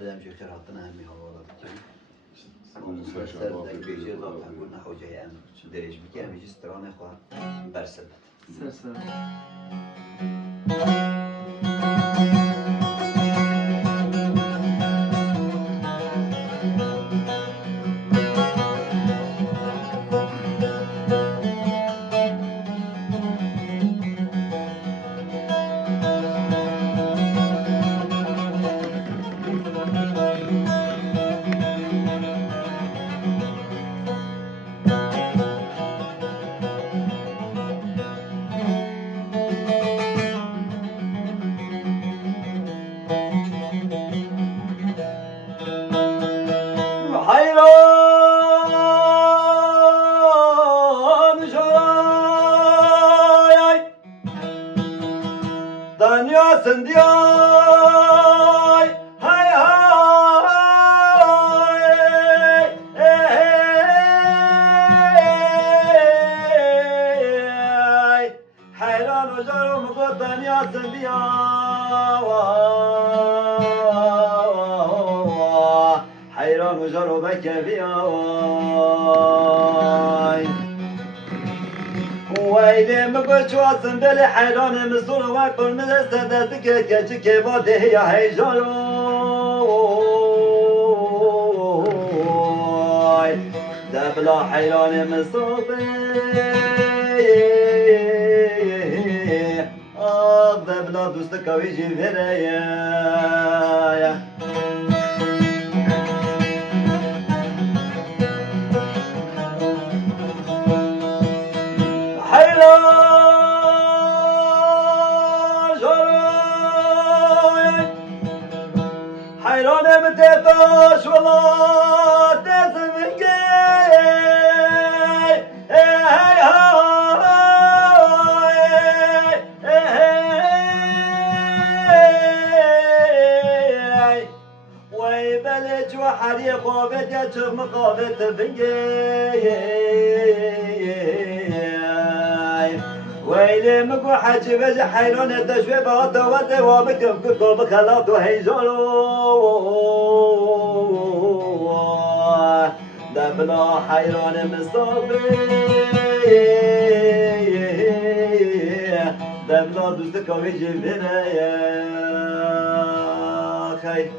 بدم شو شرحتنا همي هوا بكين كون سر سر ذاك بيجي ضابط قلنا حوجة أم دريج بكين بيجي استرانة خوا برسل سر حيران جراي دنيا سندياي هاي هاي حيران جراي مقود دنيا سندياي حيران وجرو بكبي ويلي مقول شواسن بلي حيران مسطول وكل من استدتك كجك باده يا هيجارو دبلا حيران مسطول دبلا دوستك ويجي فيريا حيران متفاش والله تسم ويبلج وحري خوفت يا شوف مقابت ويلي مقو حاجي بجي حيران التشوي بغطا ودوا بكم كبكو بخلاط وهيجارو دبلا حيران مصابي دبلا دوستك ويجي فينا يا خي